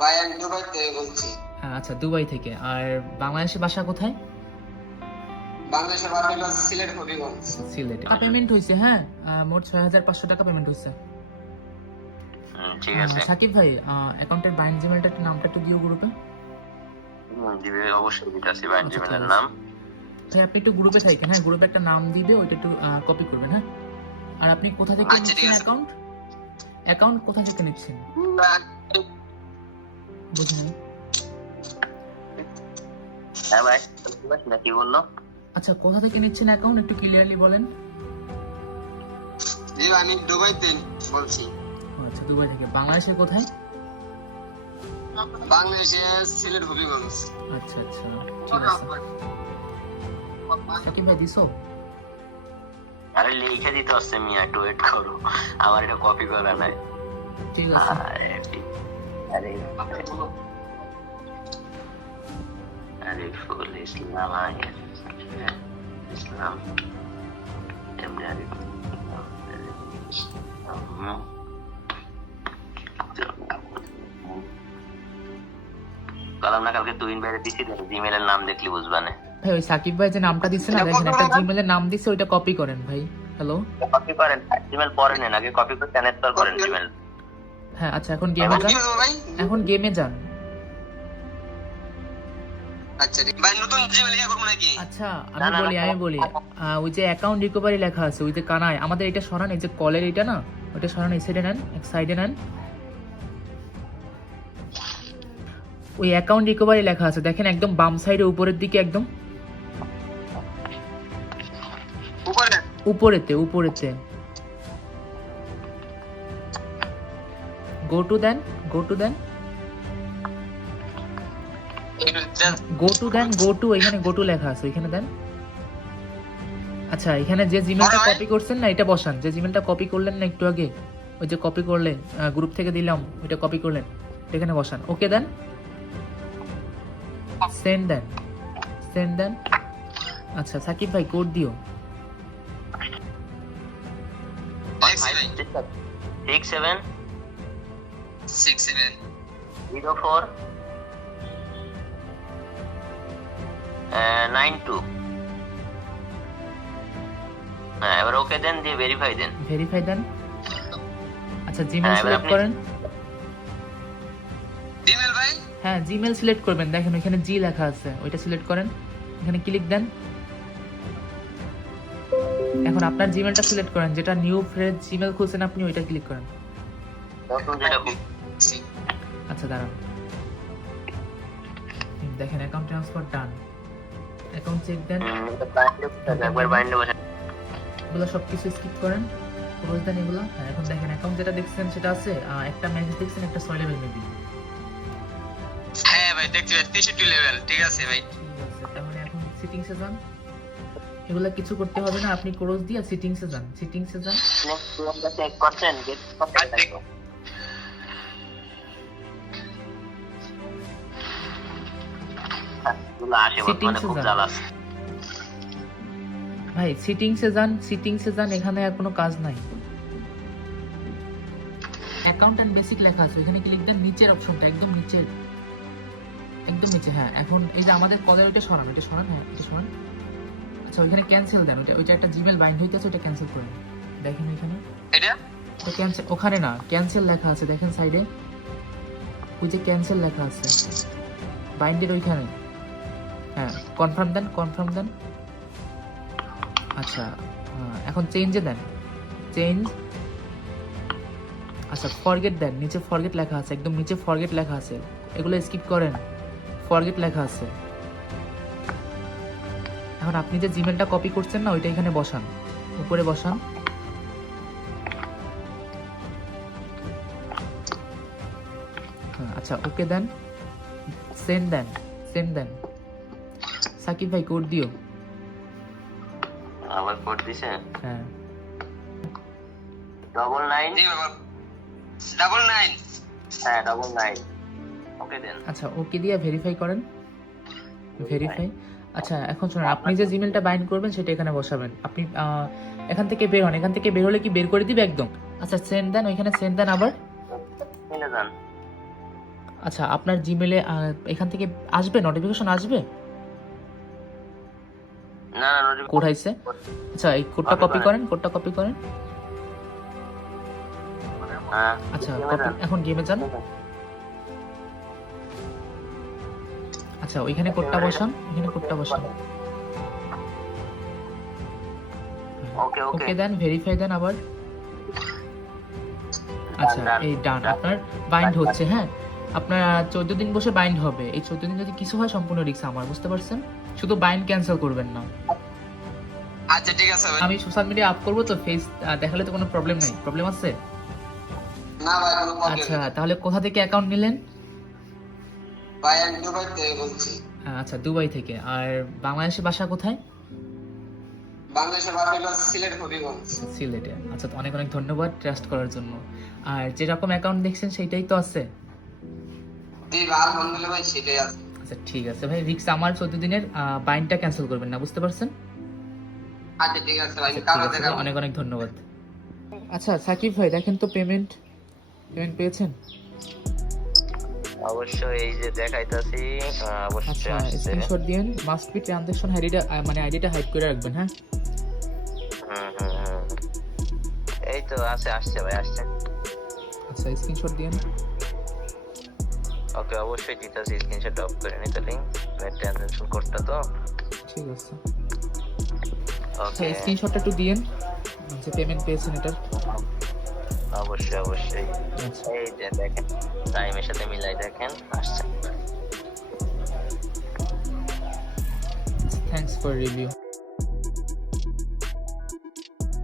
ভাই আমি দুবাই থেকে বলছি। আচ্ছা, দুবাই থেকে। আর বাংলাদেশের বাসা কোথায়? বাংলাদেশের বাসা হলো সিলেট হবিগঞ্জ। সিলেটে। টাকা পেমেন্ট হয়েছে, হ্যাঁ, মোট 6,500 টাকা পেমেন্ট হয়েছে। ঠিক আছে। সাকিব ভাই, অ্যাকাউন্টের বাইন জিমেলটা নামটা একটু দিও গ্রুপে। দিবে অবশ্যই, দিতেছি বাইন জিমেলের নাম। ভাই আপনি একটু গ্রুপে থাকেন, হ্যাঁ, গ্রুপে একটা নাম দিবে, ওইটা একটু কপি করবেন, হ্যাঁ। আর আপনি কোথা থেকে আচ্ছা, ঠিক নিচ্ছেন আছে। অ্যাকাউন্ট কোথা থেকে নিচ্ছেন? বুঝুন। হ্যাঁ ভাই, না কি বললো? আচ্ছা, কোথা থেকে নিচ্ছেন অ্যাকাউন্ট একটু ক্লিয়ারলি বলেন। জি আমি দুবাইতে বলছি। আচ্ছা, দুবাই থেকে। বাংলাদেশের কোথায়? বাংলাদেশের সিলেট হবিগঞ্জ। আচ্ছা আচ্ছা, ঠিক আছে। সাকিব ভাই দিছো? আরে লিখে দিতে হচ্ছে মিয়া, একটু ওয়েট করো, আমার এটা কপি করা নাই। ঠিক আছে। আরে আরিফুল ইসলাম, ইসলাম এমনি আরিফুল ইসলাম। কালাম না কালকে তুই বাইরে দিছি, জিমেলের নাম দেখলি বুঝবা না। ভাই ওই সাকিব ভাই যে নামটা দিচ্ছে না, দেখেন একটা জিমেলের নাম দিচ্ছে, ওইটা কপি করেন ভাই। হ্যালো, কপি করেন, জিমেল পরে নেন, আগে কপি করে ট্রান্সফার করেন জিমেল। হ্যাঁ আচ্ছা, এখন গেমে যান, ভাই এখন গেমে যান। আচ্ছা ভাই নতুন জিমেল ইয়া করব নাকি? আচ্ছা আমি বলি ওই যে অ্যাকাউন্ট রিকভারি লেখা আছে, ওই যে কানায় আমাদের এটা সরান, এই যে কলের এটা না, ওইটা সরান, এই সাইডে নেন, এক সাইডে নেন। ওই অ্যাকাউন্ট রিকভারি লেখা আছে, দেখেন একদম বাম সাইডে উপরের দিকে, একদম উপরে উপরেতে গো টু দেন, এখানে গো টু লেখা আছে, ওইখানে দেন। আচ্ছা, এখানে যে জিমেলটা কপি করছেন না, এটা বসান, যে জিমেলটা কপি করলেন না একটু আগে, ওই যে কপি করলেন, গ্রুপ থেকে দিলাম, ওইটা কপি করলেন, এখানে বসান। ওকে দেন, সেন্ড দেন। আচ্ছা সাকিব ভাই কোড দিও। 67 67 04 92। হ্যাঁ, এবার ওকে দেন, দিয়ে ভেরিফাই দেন। আচ্ছা, জিমেল সিলেক্ট করেন। জিমেল ভাই হ্যাঁ, জিমেল সিলেক্ট করবেন, দেখেন ওইখানে জি লেখা আছে, ওইটা সিলেক্ট করেন, এখানে ক্লিক দেন। এখন আপনার জিমেলটা সিলেক্ট করেন, যেটা নিউ ফ্রেশ জিমেল খুলছেন আপনি, ওইটা ক্লিক করেন। আচ্ছা দাঁড়ান, দেখেন অ্যাকাউন্ট ট্রান্সফার ডান, অ্যাকাউন্ট চেক দেন, একবার বাইন্ডে বসে। এগুলো সবকিছু স্কিপ করেন, ক্লোজ দেন এগুলো। হ্যাঁ, এখন দেখেন অ্যাকাউন্ট যেটা দেখছেন সেটা আছে, একটা ম্যাচ দেখছেন, একটা 6 লেভেল মেবি। হ্যাঁ ভাই দেখতে পাচ্ছি 63 লেভেল, ঠিক আছে ভাই। ঠিক আছে, তাহলে এখন সেটিংসে যান, এগুলা কিছু করতে হবে না, আপনি ক্লোজ দিয়ে সেটিংসে যান। চেক করছেন, গেট করছেন। ভাই সেটিংসে যান, এখানে আর কোনো কাজ নাই। অ্যাকাউন্ট এন্ড বেসিক লেখা আছে, এখানে ক্লিক দেন, নিচের অপশনটা একদম নিচে। হ্যাঁ, এখন এই যে আমাদের কলের ওইটা সরান, হ্যাঁ এটা সরান। আচ্ছা, ওইখানে ক্যান্সেল দেন, ওইটা একটা জিমেল বাইন্ড হইতেছে, ওইটা ক্যান্সেল করেন। দেখেন ওইখানে এটা ক্যান্সেল, ওখানে না, ক্যান্সেল লেখা আছে, দেখেন সাইডে ওই যে ক্যান্সেল লেখা আছে বাইন্ডের ওইখানে। হ্যাঁ, কনফার্ম দেন। আচ্ছা, এখন চেঞ্জে দেন, চেঞ্জ। আচ্ছা, ফরগেট দেন, নিচে ফরগেট লেখা আছে, একদম নিচে ফরগেট লেখা আছে, এগুলো স্কিপ করেন, ফরগেট লেখা আছে। এখন আপনি যে জিমেলটা কপি করছেন না, ওইটা এখানে বসান, উপরে বসান। আচ্ছা, ওকে দেন, সেন্ড দেন। সাকিব ভাই কোড দিও। আবার কোড দিছে। হ্যাঁ, 99। জি বাবা 99। হ্যাঁ 99। ওকে দেন। আচ্ছা, ওকে দিয়ে ভেরিফাই করেন, ভেরিফাই। আচ্ছা, এখন শুনুন, আপনি যে জিমেলটা বাইন্ড করবেন সেটা এখানে বসাবেন। আপনি এখান থেকে বের হন, এখান থেকে বের হলে কি বের করে দিবে একদম। আচ্ছা, সেন্ড দেন, ওইখানে সেন্ড দেন আবার। আচ্ছা আপনার জিমেলে এখান থেকে আসবে, নোটিফিকেশন আসবে? না না notification- কোড আইছে। আচ্ছা এই কোডটা Copy কপি করেন। করেন, কোডটা কপি করেন। হ্যাঁ আচ্ছা কপি, এখন গেমে যান। আচ্ছা ওইখানে কোডটা বসান, এখানে কোডটা বসান। ওকে ওকে ওকে দেন, ভেরিফাই দেন আবার। আচ্ছা Done. এই ডান, আপনার বাইন্ড হচ্ছে। হ্যাঁ আপনার 14 দিন বসে বাইন্ড হবে। এই 14 দিন যদি কিছু হয় সম্পূর্ণ রিস্ক আমার, বুঝতে পারছেন? শুধু বাইন্ড ক্যান্সেল করবেন না। আচ্ছা ঠিক আছে ভাই। আমি সোশ্যাল মিডিয়া আপ করবো তো, ফেস দেখালে তো কোনো প্রবলেম নেই, প্রবলেম আছে? না ভাই কোনো প্রবলেম আচ্ছা তাহলে কোথা থেকে অ্যাকাউন্ট নিলেন? ভাই আমি দুবাই থেকে বলছি। আচ্ছা দুবাই থেকে। আর বাংলাদেশে বাসা কোথায়? বাংলাদেশের বাসা হলো সিলেট হবিগঞ্জ। সিলেটে। আচ্ছা তো অনেক অনেক ধন্যবাদ ট্রাস্ট করার জন্য। আর যেরকম অ্যাকাউন্ট দেখছেন সেটাই তো আছে? জি ভাই আলহামদুলিল্লাহ ভাই সেটাই আছে। আচ্ছা ঠিক আছে ভাই, রিক্স আমার 14 দিনের বাইনটা ক্যান্সেল করবেন না, বুঝতে পারছেন? আচ্ছা ঠিক আছে ভাই আচ্ছা, কালো ঠিক আছে দেখা ভাই, অনেক অনেক ধন্যবাদ। আচ্ছা সাকিব ভাই দেখেন তো পেমেন্ট পেয়েছেন? অবশ্যই এই যে দেখাইতাছি অবশ্যই আচ্ছা আসছে স্ক্রিনশট দিয়েন, মাস্ট বি ট্রানজাকশন আইডিটা, মানে আইডিটা হাইড করে রাখবেন। হ্যাঁ হুম। এই তো আছে, আসছে ভাই আসছে। আচ্ছা স্ক্রিনশট দিয়েন। ওকে অবশ্যই দিতেছি, স্ক্রিনশট ড্রপ করে নিতে লিংক নেট ট্রানজাকশন কোডটা তো। ঠিক আছে। আচ্ছা ওকে স্ক্রিনশটটা একটু দিয়েন যে পেমেন্ট পেয়েছেন এটার। অবশ্যই আচ্ছা এই যে দেখেন টাইমের সাথে মিলাই দেখেন আসছে। Thanks for review.